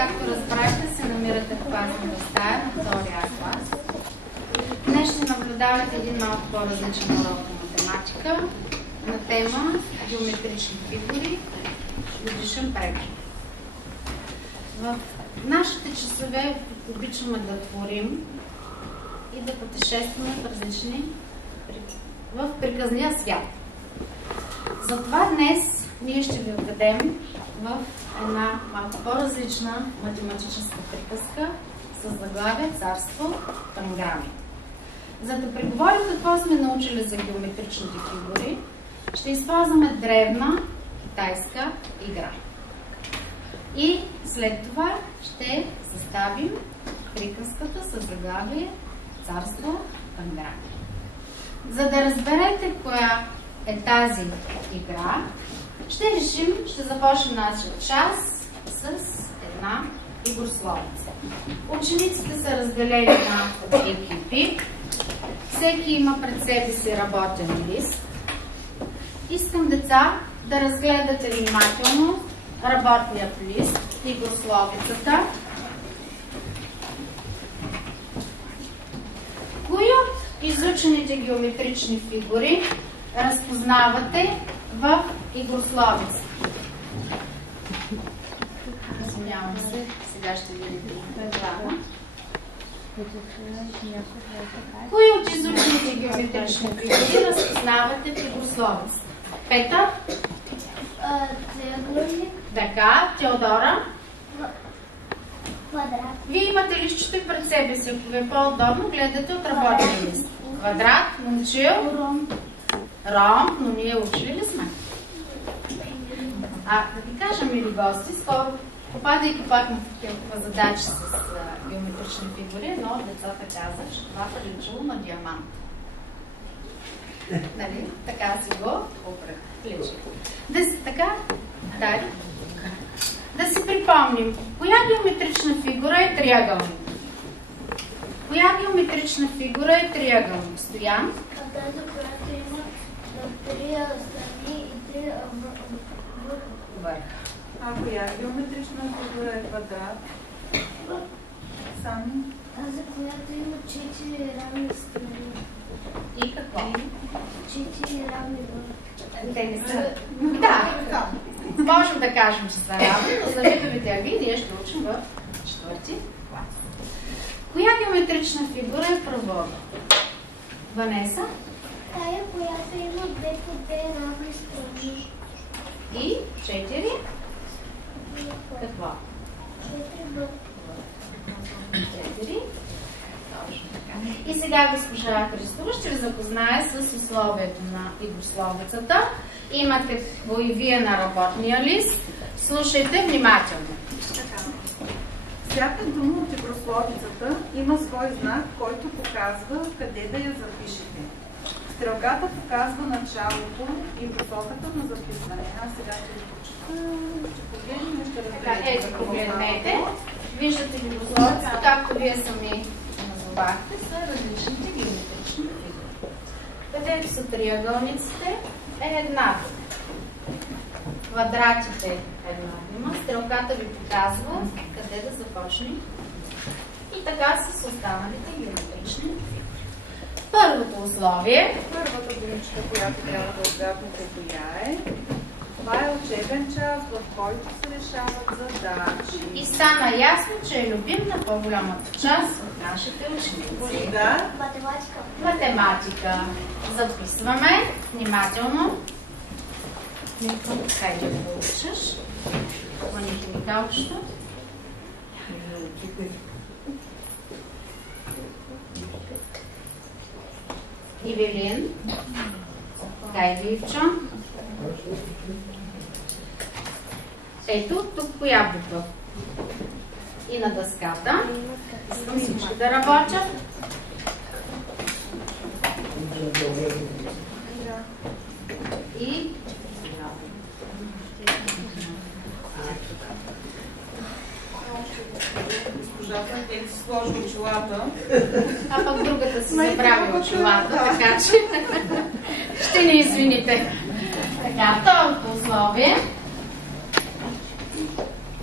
както разбрахте, се намирате в класната стая на втория клас. Днес ще наблюдавате един малко по-различен урок на математика на тема геометрични фигури, годишен преглед. В нашите часове обичаме да творим и да пътешестваме в приказния свят. Затова днес ние ще ви введем в една малко по-различна математическа приказка с заглавие Царство Танграми. За да преговорим какво сме научили за геометричните фигури, ще използваме древна китайска игра. И след това ще съставим приказката с заглавие Царство Танграми. За да разберете коя е тази игра, ще започнем нашия час с една игрословица. Учениците са разделени на екипи. Всеки има пред себе си работен лист. Искам, деца, да разгледате внимателно работният лист, игрословицата. Кои от изучените геометрични фигури разпознавате в игрословица? Извинявам се, сега ще видите реклама. Кои от изучените геометрични фигури разпознавате в игрословица? Петър? Триъгълник. Така, Теодора? Квадрат. Вие имате листчето пред себе си, ако ви е по-удобно, гледате от работния лист. Квадрат, момчил? Ром, но ние учили ли сме? Да ви кажа, мили гости, скоро, попадайки пак на такива задачи с геометрични фигури, едно от децата каза, че това приличало на диамант. Нали? Така си го прилича. Така? Да си припомним, коя геометрична фигура е триъгълник? Коя геометрична фигура е триъгълник? Стоян? Тази, която има 3 страни и 3 върха. А коя геометрична фигура е квадрат? Сами? Тази, която има 4 равни страни. И какво? 4 равни върха. Те не са. Да, можем да кажем, че са равни, но за видовите аги ние ще учим в 4-ти клас. Коя геометрична фигура е правоъгълник? Ванеса? Тая, която има 2 по 2 равни страни. И 4? Какво? 4 върха. 4. И сега госпожа Христова ще ви запознае с условието на игрословицата. Имате го и вие на работния лист. Слушайте внимателно. Всяка дума от игрословицата има свой знак, който показва къде да я запишете. Стрелката показва началото и посоката на записване. Аз сега ще ви прочета, ще погледнем и ще разберете. Ето, погледнете. Виждате игрословицата, както вие сами назовахте, са различните геометрични фигури. Където са триъгълниците е една дума. Квадратите е една дума. Стрелката ви показва къде да започне. И така с останалите геометрични фигури. Първото условие. Първата думичка, която трябва да отгаднете коя е. Това е учебен час, в който се решават задачи. И стана ясно, че е любим на по-голямата част от нашите ученици. Да? Математика. Математика. Записваме внимателно. Хайде да го учиш. Мани химикалчето. Ивелин. Хайде, Ивчо. Ето, тук коя буква? И на дъската. Искам всички да работят. И Госпожата е си сложи очилата. а пък другата си забрави очилата, така че ще ни извините. Така, второто условие.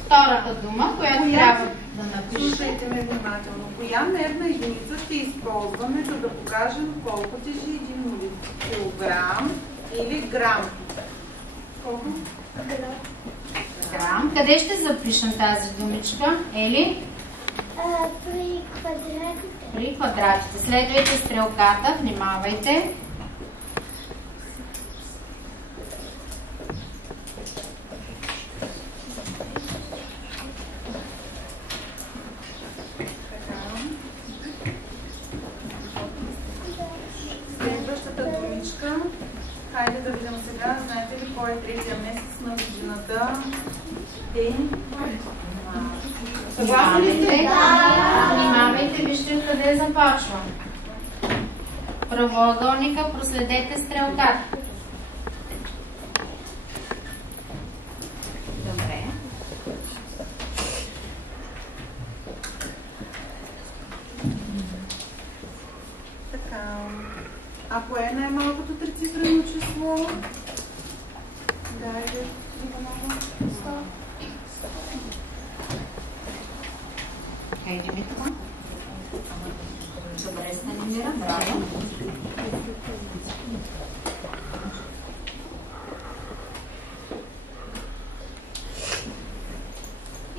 Втората дума, която трябва да напишете. Слушайте ме внимателно. Коя мерна единица ще използваме, за да покажем колко тежи един литър? Килограм или грам? Колко? Грам. Къде ще запишем тази думичка? Ели? При квадратите. При квадратите. Следвайте стрелката, внимавайте. Следващата думичка. Хайде да видим сега. Знаете ли кой е третия месец на годината? Ден? Внимавайте, вижте къде започва. Правоъгълника, проследете стрелката. Добре. Така. А кое е най-малкото трицифрено число? Дайде, Иванова. Хайде, Митко. Добре, Станимира. Браво.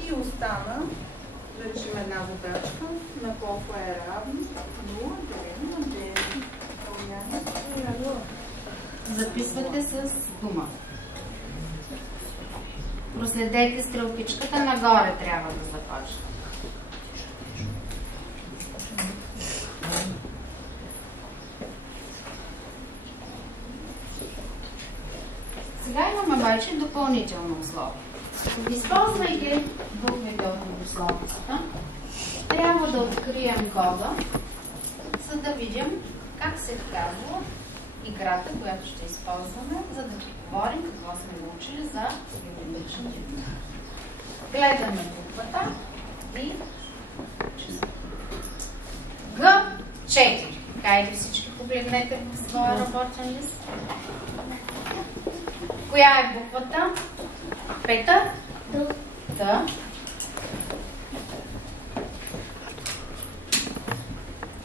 И остана, да решим една задачка, на колко е равно 0, 9 на 9. Записвате с дума. Проследете стрелкичката, нагоре трябва да започне. Сега имаме обаче допълнително условие. Използвайки буквите от многословицата, трябва да открием кода, за да видим как се казва играта, която ще използваме, за да говорим какво сме научили за геометричните фигури. Гледаме буквата и числото. Г4. Хайде всички погледнете в своя работен лист. Коя е буквата? Пета? Т.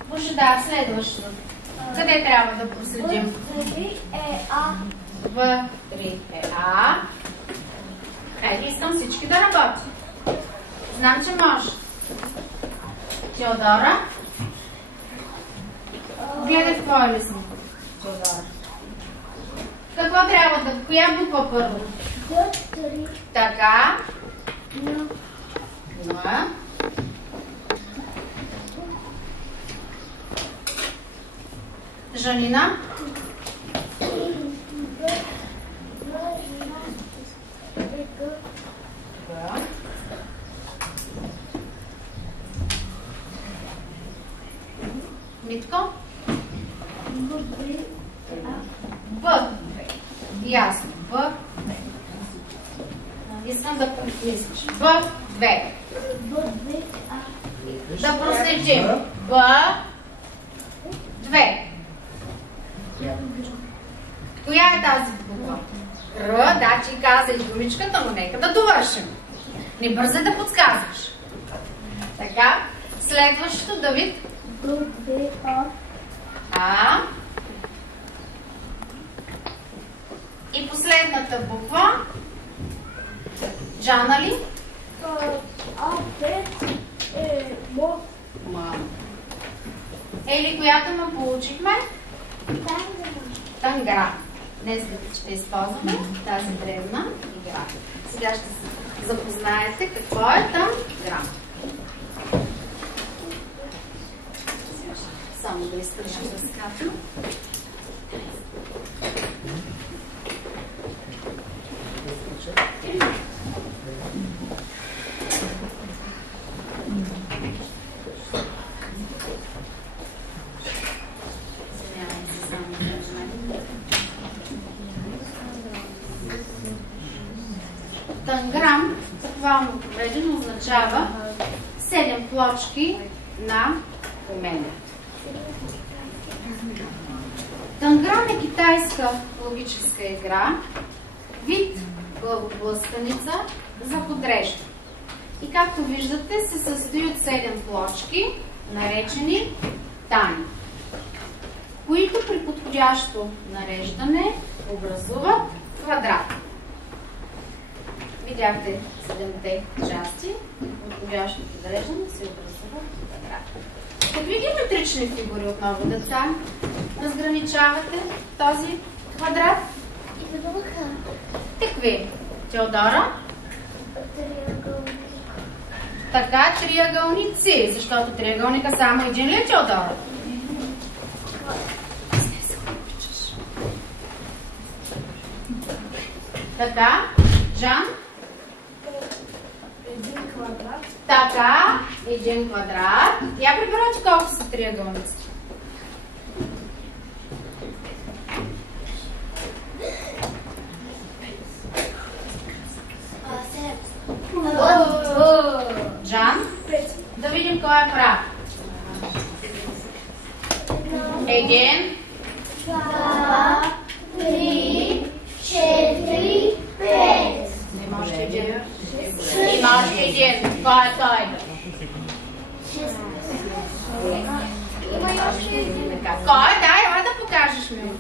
Божидар, следващото. Къде трябва да проследим? В3 е А. В3 е А. Хайде, искам всички да работят. Знам, че може. Теодора? Гледай в твоя лист. Теодора. Какво трябва да... Коя буква първо? В3. Така. Н. Н. Жанина? Митко? Б. Ясно. Б. Искам да помислиш. Б. 2. Да проследим. Б. 2. Коя е тази буква? Р. Да, ти каза и думичката, но нека да довършим. Не бързай да подсказваш. Така. Следващото, Давид. А. И последната буква. Джана ли? А5 е М. М. Или която му получихме? Тангра. Днес ще използваме тази древна игра. Сега ще се запознаете какво е тангра. Само да изтържим дъската. Танграм, буквално преведено, означава 7 плочки на умение. Танграм е китайска логическа игра, вид главоблъсканица за подреждане. и както виждате се състои от 7 плочки, наречени тани, които при подходящо нареждане образуват квадрат. Видяхте 7-те части, при подходящо нареждане се образуват квадрат. Какви геометрични фигури отново, деца, разграничавате този квадрат? Какви? Теодора? Така, триъгълници, защото триъгълника само един ли е, Теодора? Така, Жан? Един квадрат. Така, един квадрат. Я приберете колко са триъгълници. Жан? Да видим кой е прав. 1, 2, 3, 4, 5. не може един. Има още един. Кой е той? Има и още един. Кой? Да, ела да покажеш ми.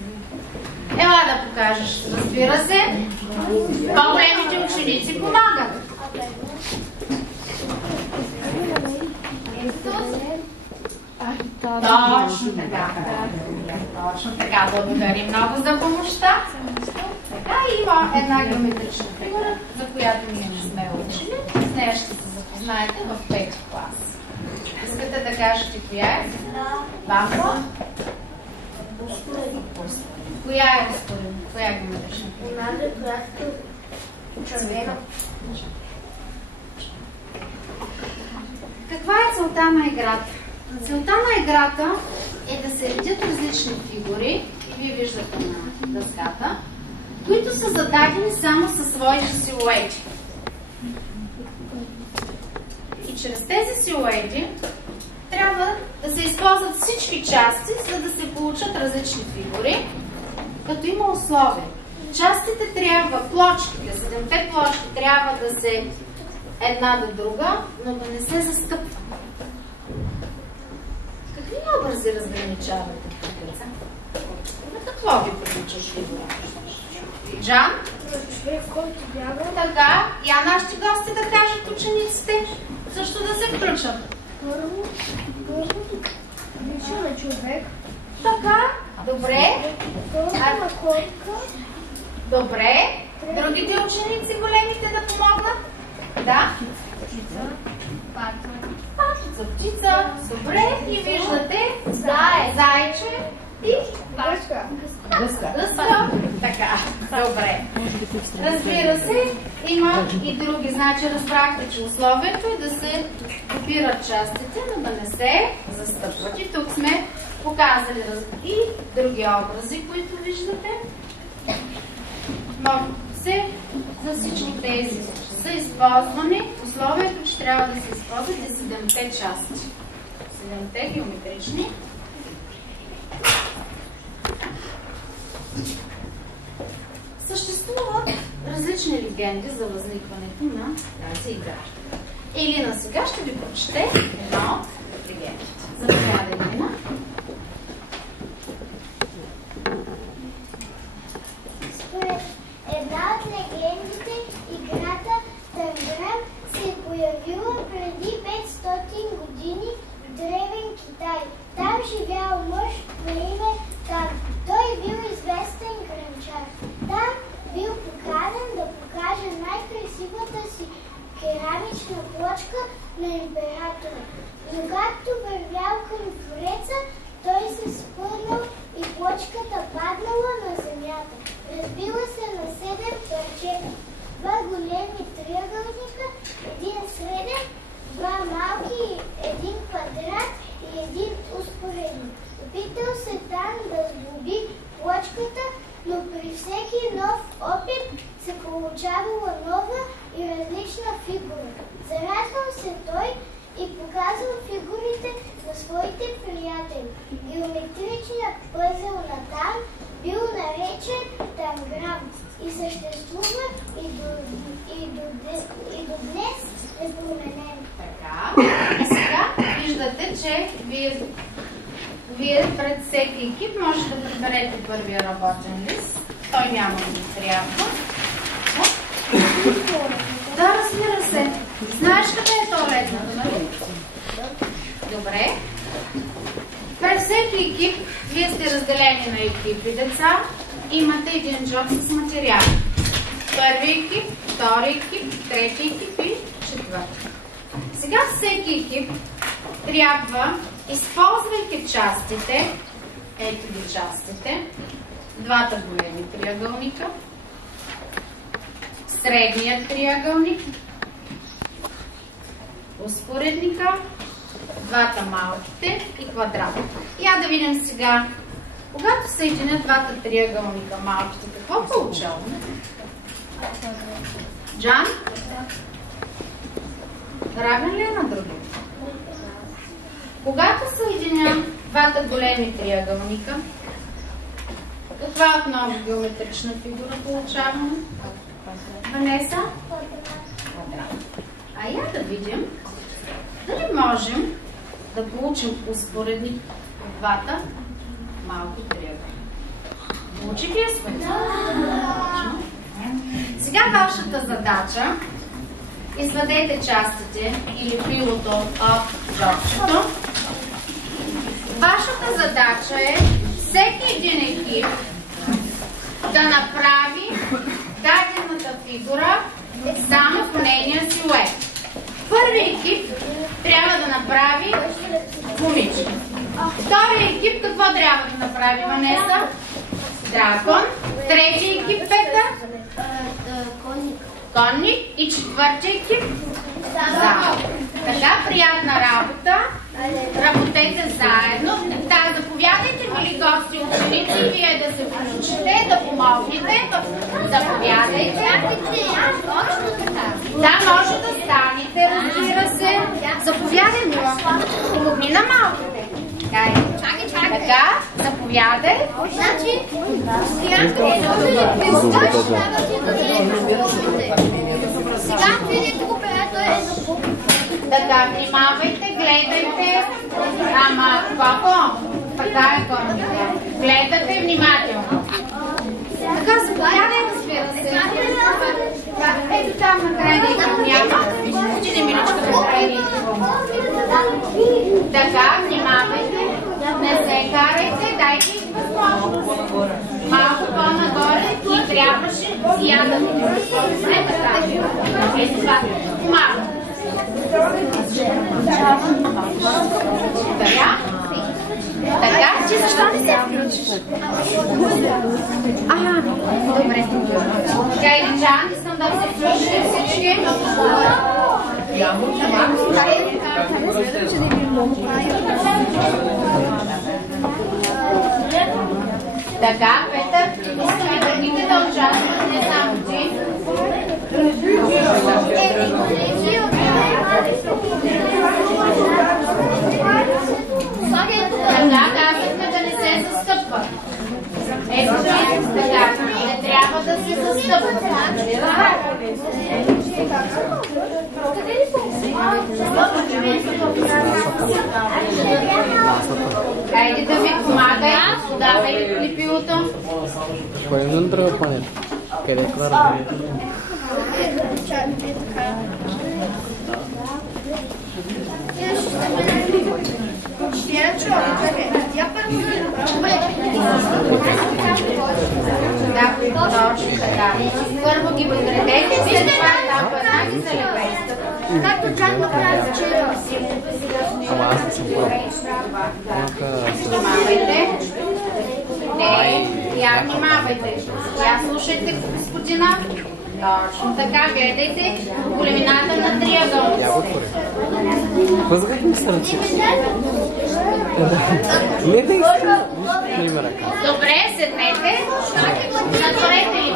Ела да покажеш. Разбира се. По-големите ученици помагат. Точно така. Точно така. Благодарим много за помощта. Така, има една геометрична фигура, за която ние не сме учили. С нея ще се запознаете в 5 клас. Искате да кажете коя е? Бамба? Коя е, господин? Коя е геометрична фигура? Червена. Каква е целта на играта? Целта на играта е да се видят различни фигури, и вие виждате на дъската, които са зададени само със своите силуети. И чрез тези силуети трябва да се използват всички части, за да се получат различни фигури, като има условия. Частите трябва, плочките, 7-те плочки трябва да се една до друга, но да не се застъпва. Какви образи разграничавате? На какво ви приличаш фигура? Жан? Човек, който бяга. Така. Я нашите гости да кажат учениците, също да се включат. Първо, лича на човек. Така. Добре. Второ на котка. Добре. Другите ученици, големите да помогнат? Да. Патица, птица. Добре. И виждате зайче и дъска. Така. Добре. Разбира се, има и други. Значи разбрахте, че условието е да се копират частите, но да не се застъпват. И тук сме показали и други образи, които виждате. Но за всички тези са използвани условието, че трябва да се използват и 7-те части. 7-те геометрични. Съществуват различни легенди за възникването на тази игра. Елина сега ще ви прочете една от легендите. Заповядай, Елина. Според една от легендите, играта Танграм се е появила преди 500 години в Древен Китай. Там живял мъж на име Тан. Той бил известен гранчар. Там бил поканен да покаже най-красивата си керамична плочка на императора. Но както вървял към двореца, той се спънал и плочката паднала на земята. Разбила се на 7 парчета. 2 големи триъгълника, 1 среден, 2 малки, 1 квадрат и 1 успореден. Опитал се Тан да сглоби плочката, но при всеки нов опит се получавала нова и различна фигура. Зарадвал се той и показал фигурите на своите приятели. Геометричният пъзел на Тан бил наречен Танграм и съществува и до днес е променен. Така. И сега виждате, че вие пред всеки екип може да приберете първия работен лист. Той няма да ви трябва. Да, разбира се. Знаеш къде е туалетната, нали? Добре. Пред всеки екип, вие сте разделени на екипи деца, имате един джоб с материали. Първи екип, втори екип, трети екип и четвърти. Сега всеки екип трябва, използвайки частите, ето ги частите, двата големи триъгълника, средният триъгълник, успоредника, двата малките и квадрата. Я да видим сега, когато съединят двата триъгълника малките, какво получаваме? Джан? Равен ли е на други? Когато съединя двата големи триъгълника, каква отново геометрична фигура получаваме? Ванеса? Квадрат. А я да видим дали можем да получим успоредник от двата малки триъгълника. Получи ли я сме? Сега вашата задача, извадете частите или филото от джобчето. Вашата задача е всеки един екип да направи дадената фигура само по нейния силует. Първият екип трябва да направи момиче. Вторият екип какво трябва да направи, Ванеса? Дракон. Третият екип, Петър? Конник. И четвъртият екип? Замък. Така, приятна работа. Работете заедно. Да, заповядайте, мили гости, ученици, вие да се включите, да помогнете. Заповядайте. Да, може да станете, разбира се. Заповядай, Мила. Помогни на малките. Така, заповядай. Значи, сега видите го, той е за пук. Така, внимавайте, гледайте. Ама, колко? Така е колко. Гледате внимателно. Така, заповядай, разбира се. Ето там на крайния няма. Отиде Миличка на крайния. Така, внимавайте. Не се карайте, дайте им възможност. Малко по-нагоре и трябваше я да ви не така. Ето това. Малко. Така, ти защо не се включиш? Добре. Така, Илиджан, искам да се включите всички. Така, Петър, искаме другите да участват, не само ти. Така, казахме да не се застъпват. Ето така, не трябва да се застъпват. Хайде да ви помагай, подавай лепилото. Кой е на друга планета? Къде е това разбира? Да, точно така. Първо ги подредете, вижте там по една ги залепете. Както Джан направи вчера. Ама аз не съм прав. Внимавайте. Не, я внимавайте. Я слушайте господина. Точно така, гледайте големината на триъгълниците. Възгах ми сърце. Не да искам. Вижте има ръка. Добре, седнете. Затворете ли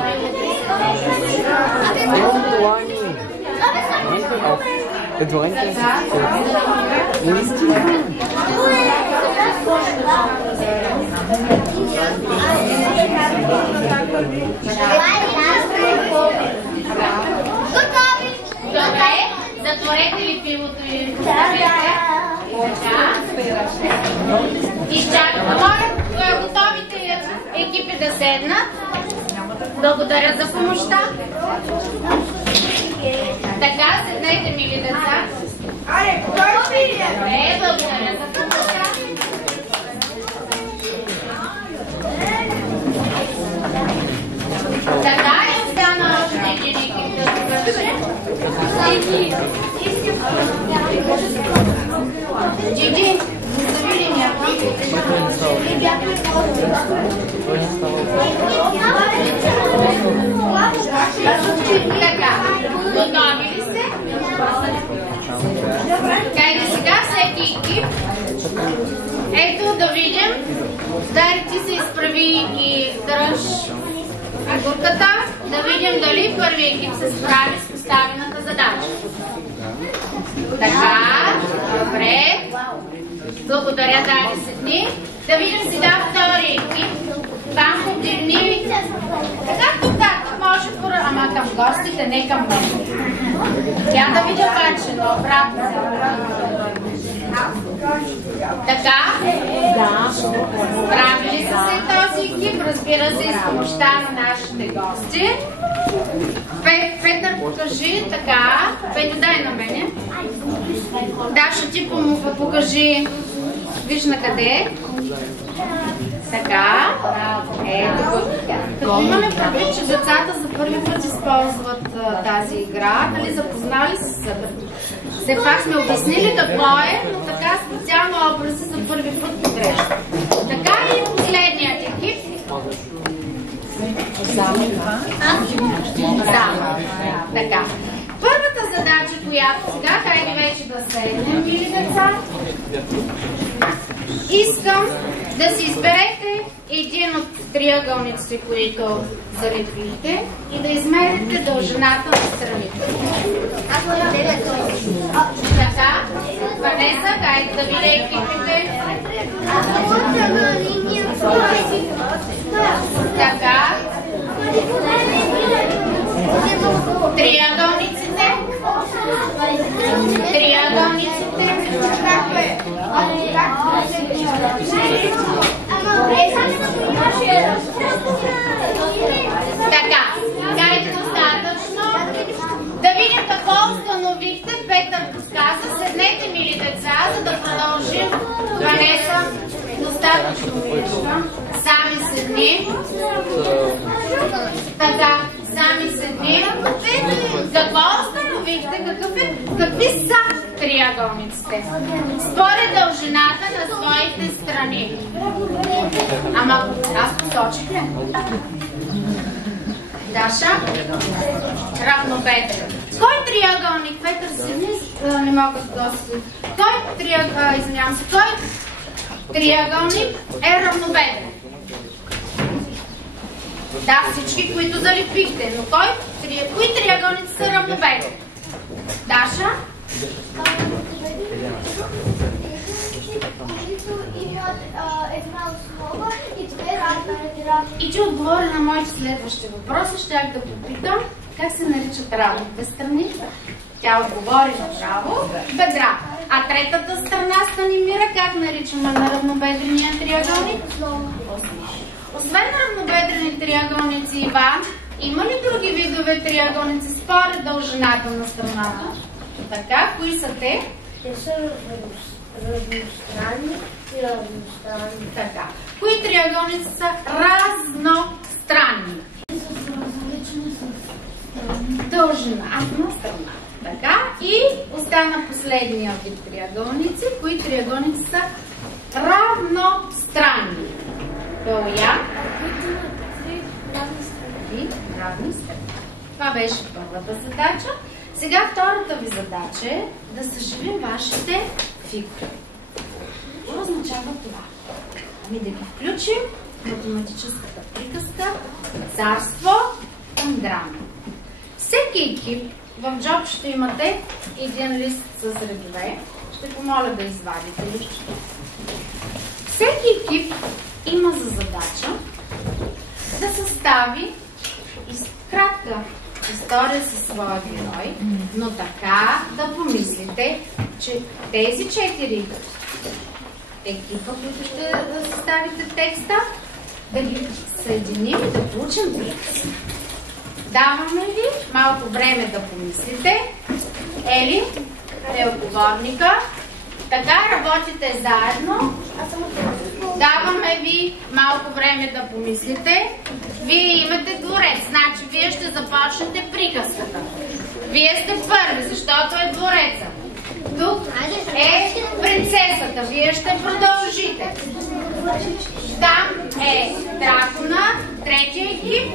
дланите? Не искам. Това е Добре, затворете ли пивото и поставете? Изчакаме. Моля, готовите екипи да седнат. Благодаря за помощта. Така, седнете, мили деца. Добре, благодаря за помощта. Така и остана още един екип да завърши. Джиджи, да видим някой. Така, готови ли сте? Хайде сега всеки екип. Ето да видим. Дари, ти се изправи и дръж фигурката. Да видим дали първият екип се справи с поставената задача. Така, добре. Благодаря, Дари, седни. Да видим сега втори екип. Там повдигни. Така, може пора, ама към гостите, не към мен. Тя да видя обаче, но обратно. Така? Да. Справили са се този екип, разбира се, и с помощта на нашите гости. Петър, покажи, така. Петър, дай на мене. Даша, ти покажи. Виж на къде. Така. Като имаме предвид, че децата за първи път използват тази игра, дали запознали се? Все пак сме обяснили какво е, но така специално образи за първи път погрежда. Така и последният екип. Така. Първата задача, която сега, хайде вече да седнем, мили деца. Искам да си изберете един от триъгълниците, които залепихте, и да измерите дължината на страните. Така, Ванеса, хайде да видя екипите. Така. Триъгълниците. Така, дайте достатъчно. Да видим какво установихте. Петър подсказа. Седнете, мили деца, за да продължим. Ванеса, достатъчно вижда. Сами седни. Така, сами седни. Какво установихте? Какви са триъгълниците? Според дължината на своите страни. Ама аз посочих ли? Даша? Равнобедрен. Кой триъгълник? Петър, седни, не мога да се... Кой триъгълник е равнобедрен? Да, всички, които залепихте. Но кои триъгълници са равнобедрени? Даша? Една основа и две равни. И че отговоря на моите следващи въпроси, щях да попитам как се наричат равните страни. Тя отговори направо. Бедра. А третата страна Станимира как наричаме на равнобедрения триъгълник? Освен равнобедрени триъгълници, Иван, има ли други видове триъгълници според дължината на страната? Така, кои са те? Те са разностранни и равностранни. Така. Кои триъгълници са разностранни? Дължината на страната. Така. И остана последния вид триъгълници. Кои триъгълници са равностранни? Белоя. И равни страни. Това беше първата задача. Сега втората ви задача е да съживим вашите фигури. Какво означава това? Ами да ги включим в математическата приказка Царство Андрамо. Всеки екип в джоб ще имате един лист с редове. Ще помоля да извадите листчето. Всеки екип има за задача да състави кратка история със своя герой, но така да помислите, че тези 4 екипа, които ще съставите текста, да ги съединим и да получим текст. Даваме ви малко време да помислите. Ели е отговорника. Така работите заедно. Даваме ви малко време да помислите. Вие имате дворец, значи вие ще започнете приказката. Вие сте първи, защото е двореца. Тук е принцесата, вие ще продължите. Там е дракона, третия екип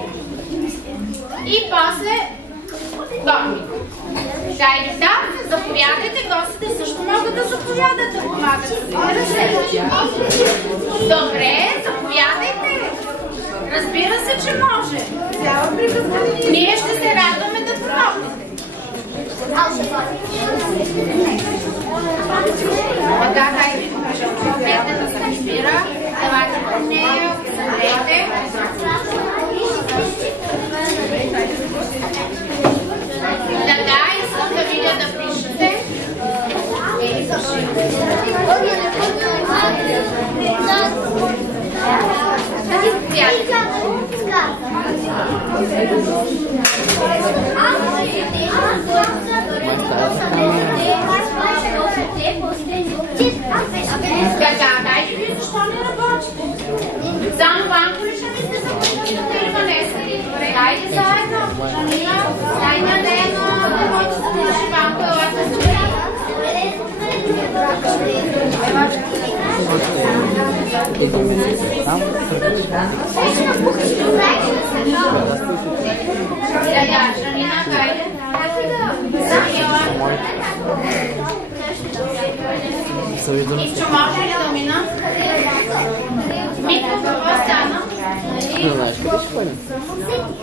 и после горник. Дайте там, заповядайте, гостите също могат да заповядат, да помагат. Добре, заповядайте. Разбира се, че може. Ние ще се радваме да помогнете. Така, дайте покажете да се разбира. Елате по нея, седете. Така, искам да видя да пишете. Така, дайте ви защо не работите? Само банко ли ще ми сте започнете или Ванеса? Дайте заедно. Дайте заедно да можете да държи банко. Елате се Жанина, кайде? Ивчо, може ли да мина? Митко, какво стана? Не знаеш, къде ще пъде?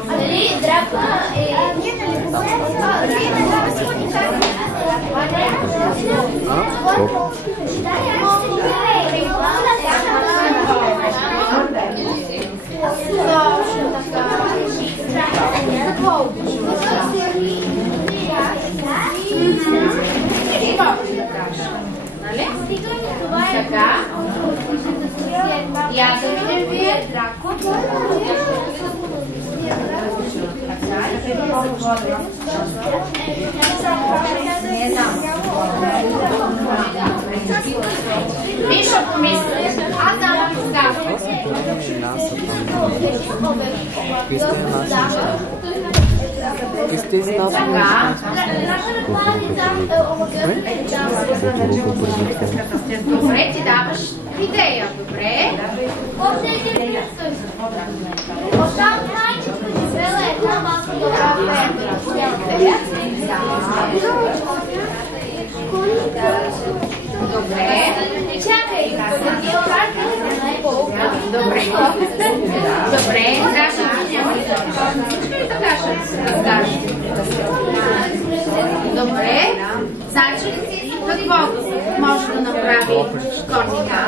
Дали дракона е... Така. Я да видим вие дракон. Миша помисли. Аз давам подсказка. Изтези нас. Добре, ти даваш идея. Добре. Добре. Чакай. Добре. Добре. Така ще разкажете. Добре. Значи, какво може да направи Корника?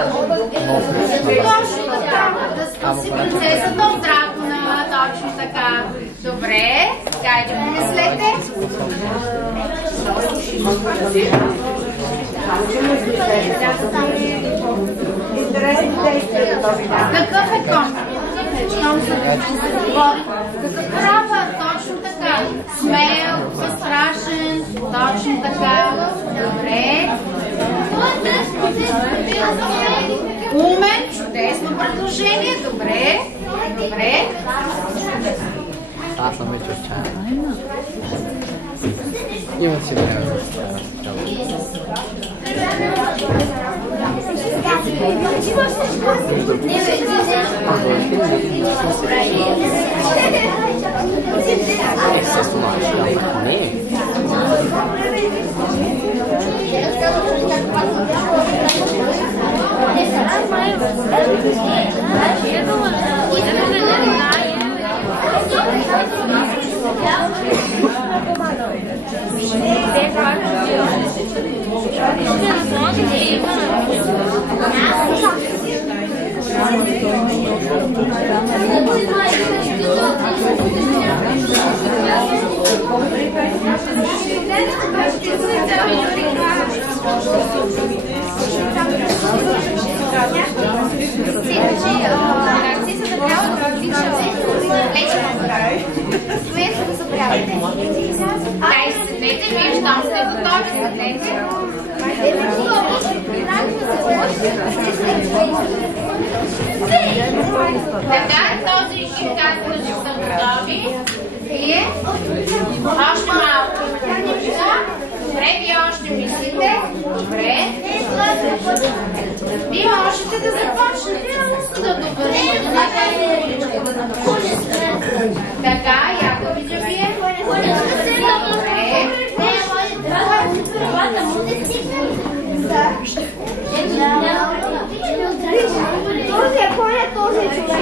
Точно така. Да спаси принцесата от дракона. Точно така. Добре. Кайде помислете. Какъв е кон? Какъв права? Точно така. Смел, безстрашен, точно така. Добре. Умен, чудесно предложение. Добре. Добре. Аз съм вече отчаян. Имам си време да става. Естествено, не. вие, щом сте готови, седнете. Така, този екип казва, че са готови. Вие още малко имате нужда. Добре, вие още мислите. Добре. Вие можете да започнете да довършите на тази уличка. Така, яко видя вие. Добре. Този е коня, този е човек.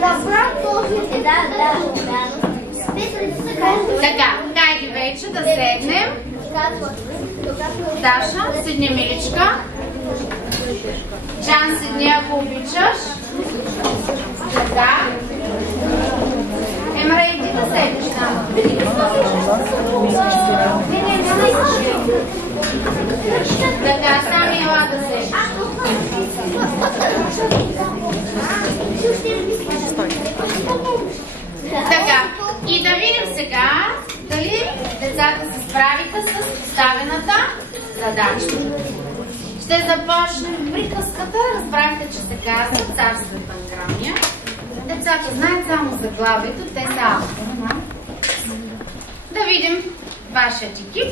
Направ този е. Да. Така, хайде вече да седнем. Даша, седни, миличка. Жан, седни, ако обичаш. Така. Емра, иди да седнеш там. Така, сами ела да седнеш. Така, и да видим сега дали децата се справиха с поставената задача. Ще започнем приказката. Разбрахте, че се казва Царствата Анграмия. Децата знаят само заглавието, те са автора. Да видим вашият екип.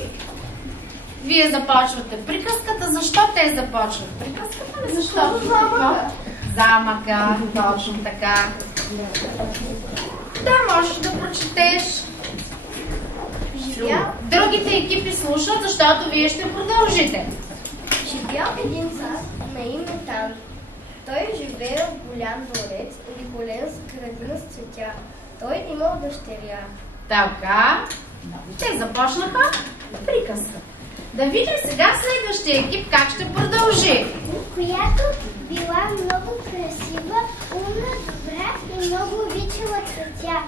Вие започвате приказката. Защо те започват приказката? Защото замъка, точно така. Да, можеш да прочетеш. Другите екипи слушат, защото вие ще продължите. Живял един цар на име Тан. Той живеел в голям дворец, обиколен с градина с цветя. Той имал дъщеря. Така, те започнаха приказка. Да видим сега следващия екип как ще продължи. Която била много красива, умна, добра и много обичала цветя.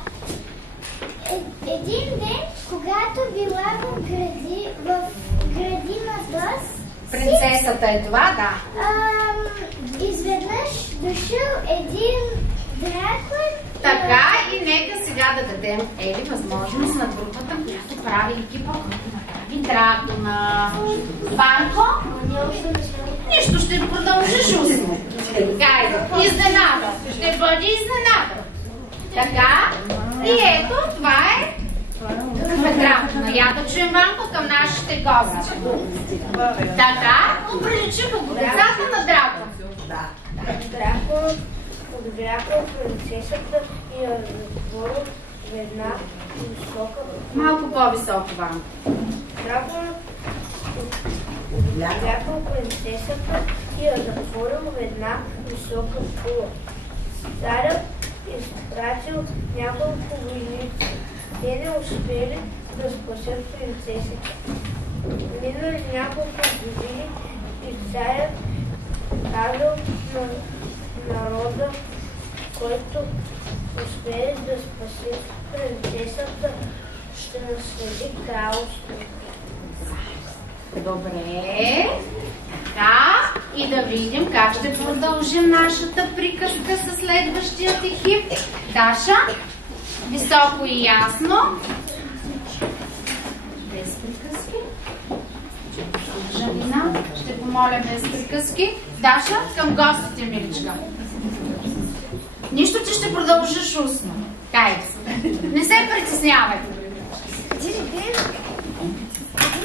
Един ден, когато била в градината Принцесата е това, да. Изведнъж дошъл един дракон. Така, и нека сега да дадем възможност на групата, която прави екипа, който направи дракона. Банко, нищо, ще продължиш устно. Така, изненада. Ще бъде изненада. Така, и ето, това е дракона. Я да чуем, Банко, към нашите гости. Така, оприличиха го децата на дракон. Дракон подбрякал принцесата и я затворил в една висока... Малко по-високо, Банко. Дракон подбрякал принцесата и я затворил в една висока кула. Царят изпратил няколко войници. Те не успели да спасят принцесата. Минали няколко години и царят казал на народа, който успее да спаси принцесата, ще наследи кралството. Добре. Така, и да видим как ще продължим нашата приказка с следващият екип. Даша, високо и ясно. Без приказки. Жанина, ще помоля без приказки. Даша, към гостите, миличка. Нищо, че ще продължиш устно. Кай, не се притеснявай. Един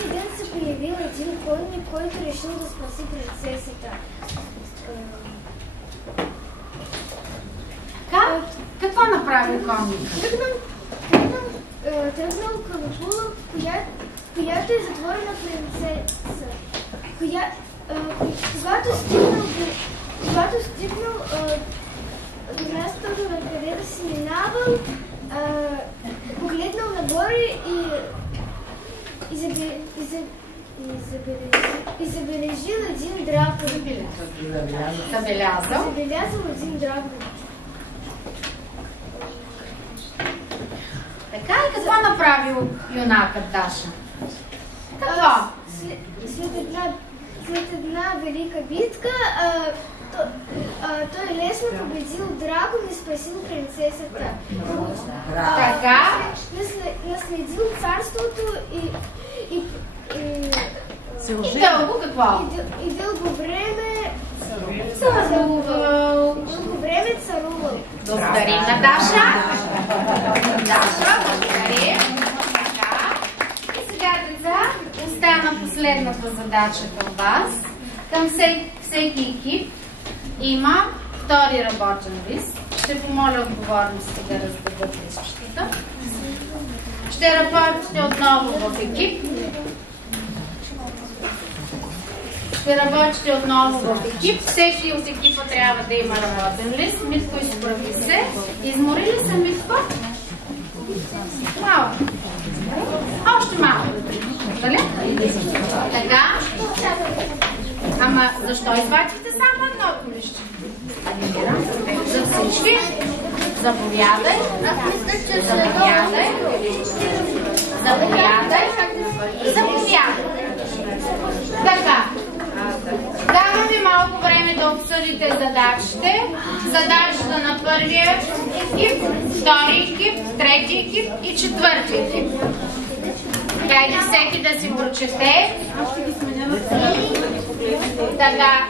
ден се появил един конник, който решил да спаси принцесата. Какво направи конника? Тръгнал към кула, която е затворена принцеса. Когато стигнал до мястото, на където си минавал, погледнал нагоре и забележил един дракон. Забелязал един дракон. Така и какво направил юнакът, Даша? Какво? След една велика битка, той лесно победил дракон и спасил принцесата. Така? Наследил царството И дълго какво? И дълго време Царувал. царувал. Благодарим на Даша. Даша, благодарим. Така. И сега, деца, остана последната задача към вас. Към всеки екип има втори работен лист. Ще помоля отговорности да раздадат листчетата. Ще работите отново в екип. Ще работите отново в екип. Всеки от екипа трябва да има работен лист. Митко, изправи се. Измори ли се, Митко? Малко. Още малко. Дали? Така. Ама защо извадихте само едното лище? За всички. Заповядай. Заповядай. Заповядай. Заповядай. Така. Давам ви малко време да обсъдите задачите. Задачата на първия екип, втори екип, трети екип и четвърти екип. Дайте всеки да си прочете. Така,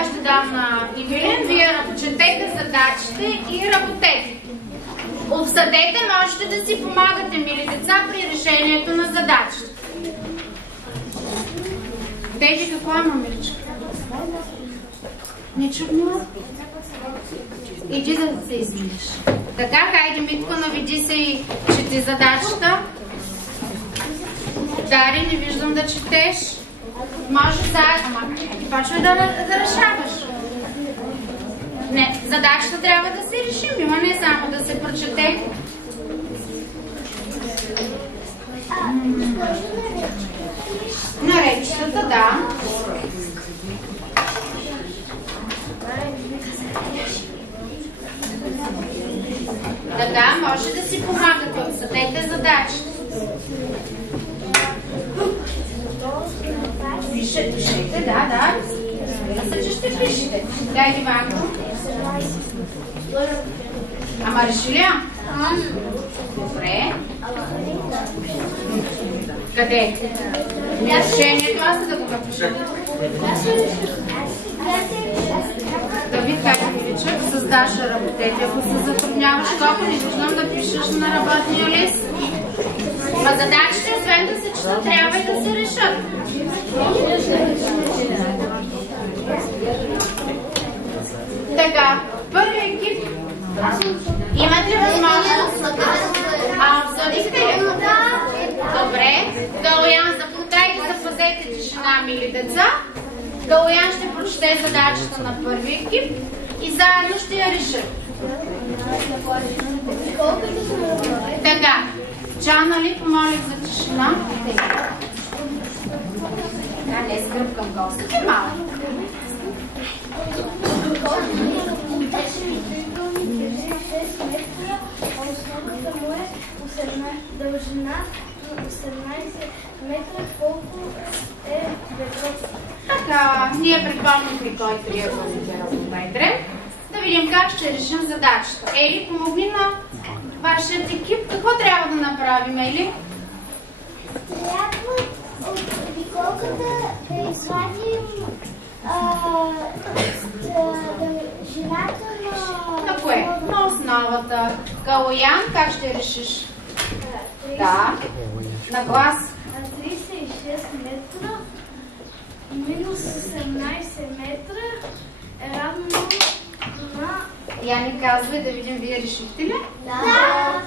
аз ще дам на Ивелин. Вие четете задачите и работете. Обсъдете, можете да си помагате, мили деца, при решението на задачите. Теди, какво има, миличка? Не чудно? Иди да се измиеш. Така, хайде, Митко, наведи се и чети задачата. Дари, не виждам да четеш. Може заедно, ама почвай да решаваш. Не, задачата трябва да се решим, има не само да се прочете. Наречетата, да. Така, може да си помагате, обсъдете задачите. Пишете, да. Мисля, че ще пишете. Дай, Иванко. Ама реши ли я? Добре. Къде? Решението аз да го напиша. Давид, как Миличък, с Даша работете. Ако се затрудняваш, колко не виждам да пишеш на работния лист. Ма задачите, освен да се четат, трябва и да се решат. Така, първи екип. Имате ли възможност? Обсъдихте ли? Добре. Галоян, заплутайте, запазете тишина, мили деца. Галоян ще прочете задачата на първи екип и заедно ще я решат. Така, Чана ли помолих за тишина? Да, не скръпкам гостите малко. Дължина 18 метра, колко е бедрото. Така, ние припомнихме кой триъгълник е равнометрен. Да видим как ще решим задачата. Ели, помогни на вашия екип. Какво трябва да направим, Ели? Трябва от обиколката да извадим дължината На кое? На основата. Галоян, как ще решиш? Да. На глас. 36 метра минус 18 метра е равно на... Яни казва да видим, вие решихте ли? Да.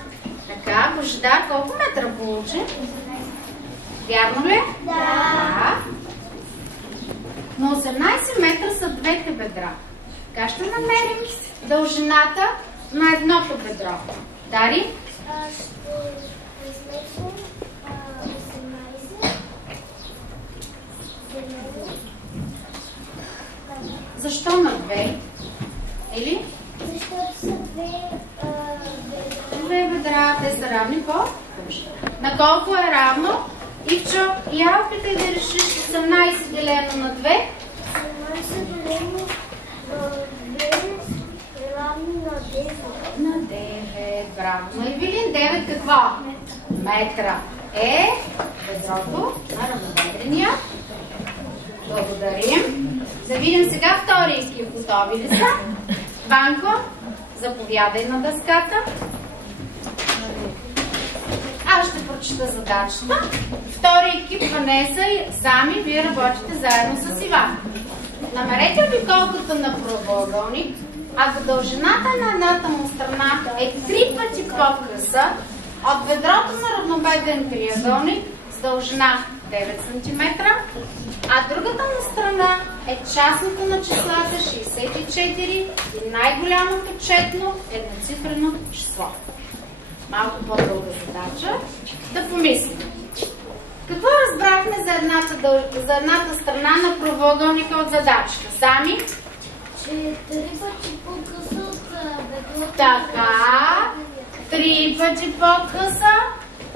Така, Божидар, колко метра получи? Вярно ли? Да. На 18 метра са двете бедра. Как ще намерим дължината на едното бедро? Дари? Ще измерим 18. Защо на две? Или? Защото са Две бедра, те са равни по? На колко е равно? Ивчо, я опитай да решиш 18 делено на 2. 18 делено на 2 е равно на 9. На 9, браво. На Ивелин 9 какво? Метра. е бедрото на равнобедрения. Благодарим. Да видим сега втория екип. Готови ли са? Ванко, заповядай на дъската. Аз ще прочета задачата. Втори екип, Ванеса и Сами, вие работите заедно с Иван. Намерете обиколката на правоъгълник, ако дължината на едната му страна е 3 пъти по-къса от бедрото на равнобедрен триъгълник с дължина 9 см, а другата му страна е частното на числата 64 и най-голямото четно едноцифрено число. Малко по-дълга задача. Да помислим. Какво разбрахме за едната страна на правоъгълника от задачата? Сами? Че 3 пъти по-къса от бедрото. Така. 3 пъти по-къса.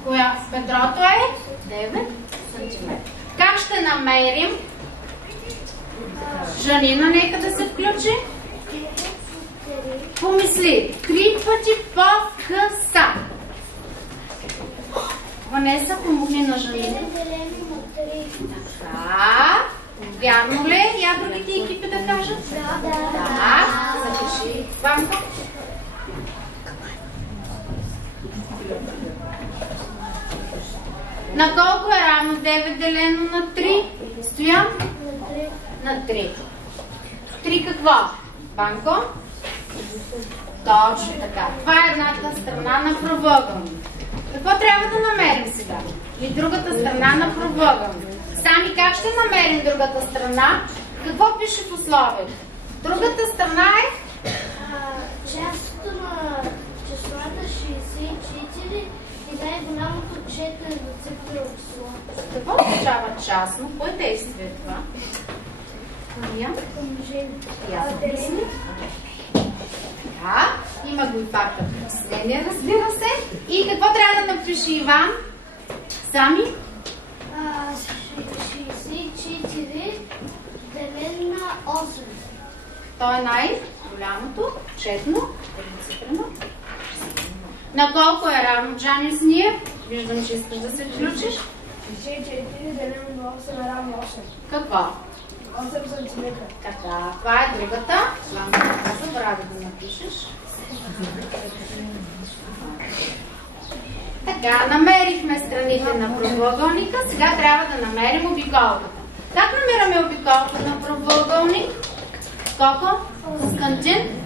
Коя бедрото е? 9 см. Как ще намерим? Жанина, нека да се включи. Помисли. 3 пъти по-къса. Ванеса, помогни на Жанина. 9 делено на 3. Така. Вярно ли? Я другите екипи да кажат? Да. Запиши. Ванко. На колко е равно 9 делено на 3? Стоян? На 3. 3 какво? Ванко? Точно така. Това е едната страна на правоъгълника. Какво трябва да намерим сега? И другата страна на правоъгълника. Сами как ще намерим другата страна? Какво пише в условието? Другата страна е? Частото на числата 64 и най-голямото четно едноцифрено число. Какво означава частно? Кое действие е това? Деление. Да, има го и факта причисление, разбира се. И какво трябва да напише Иван? Сами? 64 делено на 8. То е най-голямото, четно, едноцифрено. На колко е равно, Джанис, ние? Виждам, че искаш да се включиш. 64 делено на 8 е равно 8. Какво? 8 см. Така, това е другата. Забрави да напишеш. Така, намерихме страните на правоъгълника. Сега трябва да намерим обиколката. Как намираме обиколката на правоъгълник? Колко? Константин?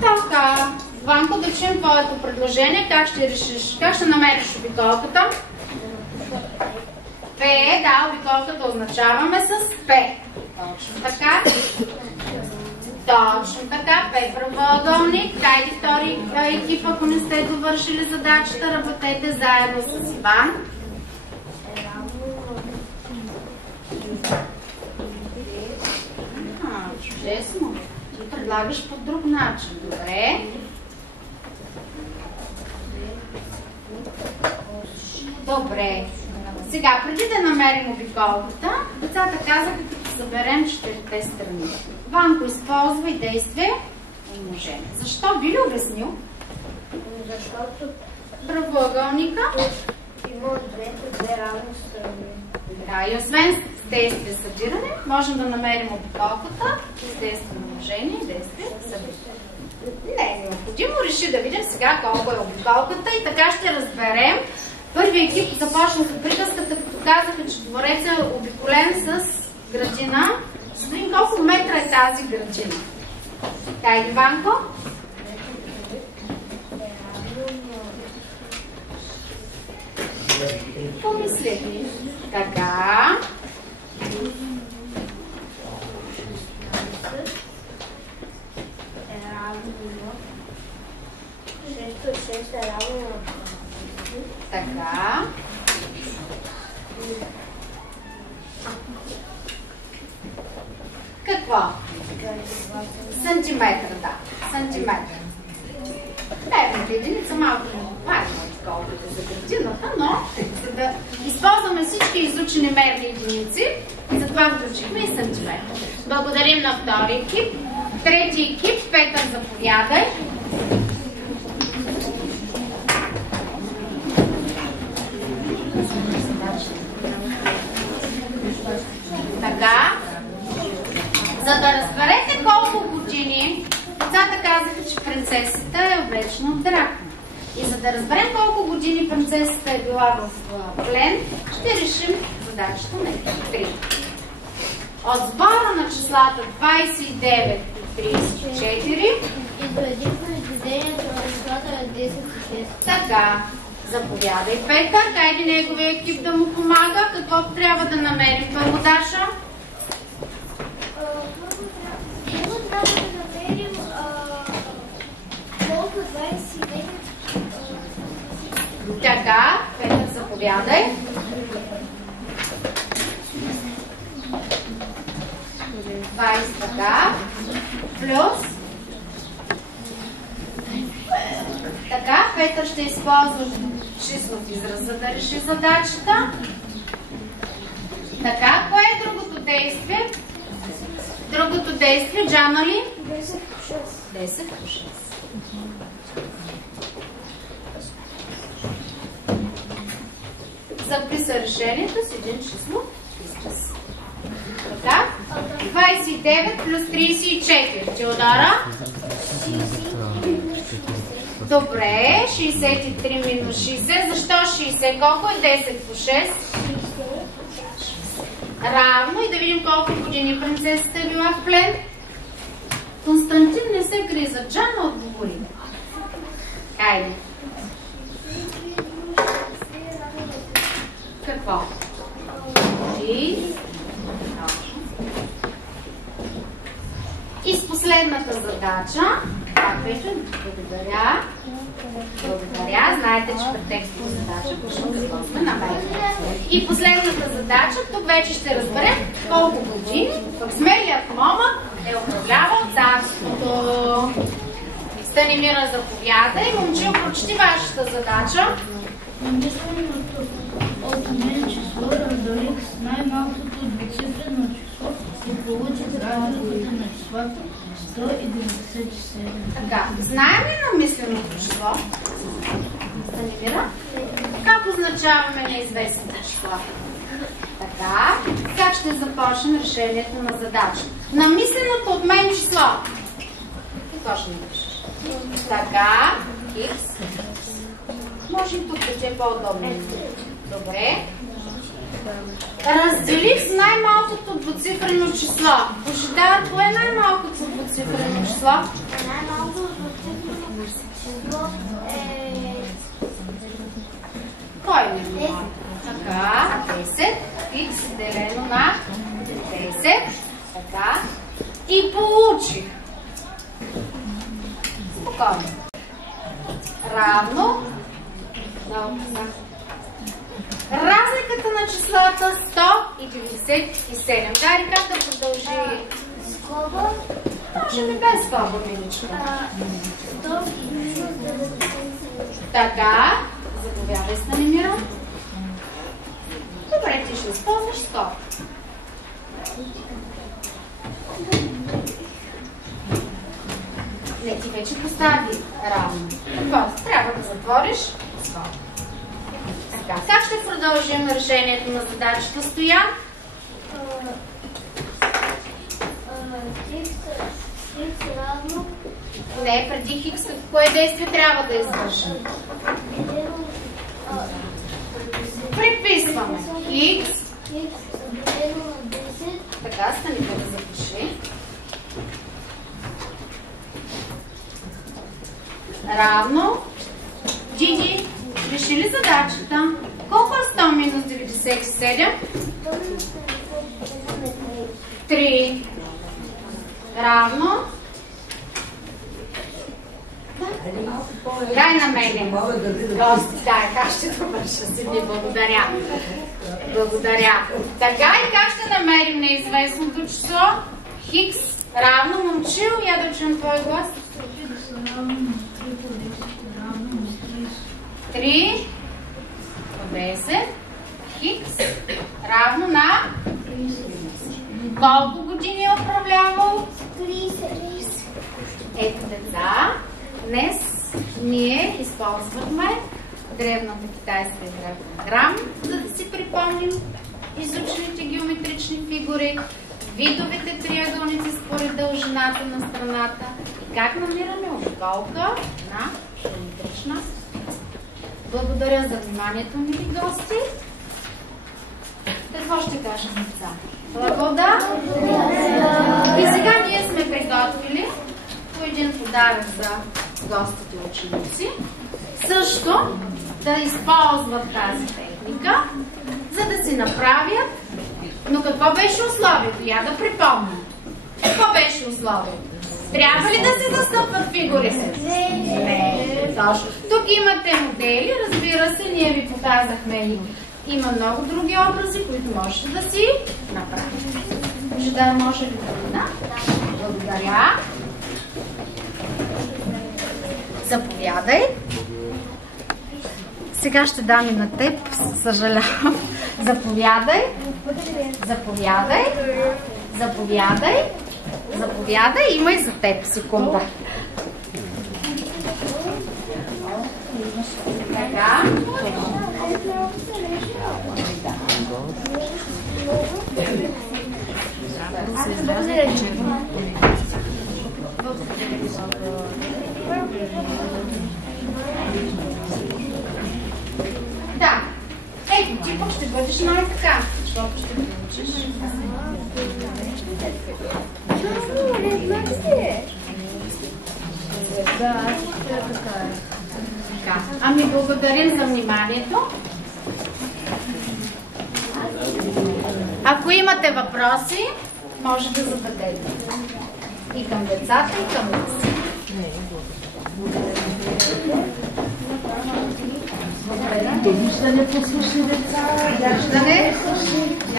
Така. Ванко, да чуем твоето предложение. Как ще решиш? Как ще намериш обиколката? П, да, обиколката означаваме с П. Точно така. Точно така. П правоъгълник. Дайте втори екип, ако не сте довършили задачата, работете заедно с Иван. Чудесно. Ти предлагаш по друг начин. Добре. Добре. Сега, преди да намерим обиколката, децата казаха, като съберем 4 страни. Ванко, използвай действие умножение. Защо? Би ли обяснил? Защото правоъгълника има две равни страни. Да, и освен с действие събиране, можем да намерим обиколката с действие умножение и действие събиране. Не е необходимо. Реши да видим сега колко е обиколката и така ще разберем. Първият екип започна с приказката, като казаха, че дворец е обиколен с градина. Ще видим колко метра е тази градина. Дай ли, Ванко? Помисли. Така. Е равно на 6 е равно на Така. Какво? Сантиметър, да. Сантиметър. Дайвната единица малко не колкото за градината, но за да използваме всички изучени мерни единици, затова включихме и сантиметър. Благодарим на втори екип. Трети екип, Петър, заповядай. Така, за да разберете колко години, децата казаха, че принцесата е облечена в дракона. И за да разберем колко години принцесата е била в плен, ще решим задачата на 3. От сбора на числата 29 и 34 И преди произведението на числата е 10 и 6. Така, заповядай Петър, хайде неговия екип да му помага. Какво трябва да намерим първо, Даша? Първо трябва да намерим колко 29. Така, Петър, заповядай. Така, плюс. Така, Петър ще използва числов израз, за да реши задачата. Така, кое е другото действие? Другото действие, Джамали? 10 по 6. 10 по 6. Записа решението с един число израз. Така, 29 плюс 34. Теодора? Добре, 63 минус 60. Защо 60? Колко е 10 по 6? Равно. И да видим колко години принцесата е била в плен. Константин не се крие за Джана, отговори. Хайде. Какво? И с последната задача, Петър, благодаря. Благодаря. Знаете, че при текстова задача пишем какво сме намерили. И последната задача, тук вече ще разберем колко години смелият момък е управлявал царството. Станимира, заповядай. Момчил, прочети вашата задача. Намисленото от мен число разделих с най-малкото двуцифрено число и получих разликата на числата 197. Така, знаем ли намисленото число? Станимира? Как означаваме неизвестните числа? Така, как ще започнем решението на задача? Намисленото от мен число. Какво ще напишеш? Така, X. Може и тук да ти е по-удобно. Добре. Разделих с най-малкото двуцифрено число. Божидар, кое е най-малкото двуцифрено число? Най-малкото двуцифрено число е... Кой е най-малко? Така, 10. X делено на 10. Така. И получих. Спокойно. Равно. Разликата на числата 197. Дари, как да продължи? Скоба. Може би без скоба, миличка. 100 минус 97. Така. Заповядай, Станимира. Добре, ти ще използваш скоба. Не, ти вече постави равно. Какво? Трябва да затвориш скоба. Така, как ще продължим решението на задачата, Стоян? Хикс равно... Не, преди хикс, кое действие трябва да извършим? Приписваме. Хикс. Хикс делено на 10. Така, Станимира да запиши. Равно. Джиджи, реши ли задачата? Колко е 100 минус 97? 3. Равно. Дай на мене. Дай, как ще довърша си? Благодаря. Благодаря. Така, и как ще намерим неизвестното число? Хикс равно, Момчил, я да чуем твой глас. 3 по 10. Хикс равно на... Колко години е управлявал? 30. Ето, деца, днес ние използвахме древната китайска грам, за да си припомним изучените геометрични фигури, видовете триъгълници според дължината на страната и как намираме обиколка на геометрична. Благодаря за вниманието, мили гости. Какво ще кажем, деца? Благодаря! И сега ние сме приготвили по един подарък за гостите ученици. Също да използват тази техника, за да си направят. Но какво беше условието? Я да припомня. Какво беше условието? Трябва ли да се застъпват фигурите? Не. Точно. Тук имате модели, разбира се, ние ви показахме и има много други образи, които можете да си направите. Божидар, може ли да? Благодаря. Заповядай. Сега ще дам и на теб, съжалявам. Заповядай. Заповядай. Заповядай. Заповядай. Има и за теб. Секунда. Така. Да. Ето, ти пък ще бъдеш най-така, защото ще получиш. Да, така е. Ами благодарим за вниманието. Ако имате въпроси, може да зададете. И към децата, и към нас. Довиждане, послушни деца. Довиждане.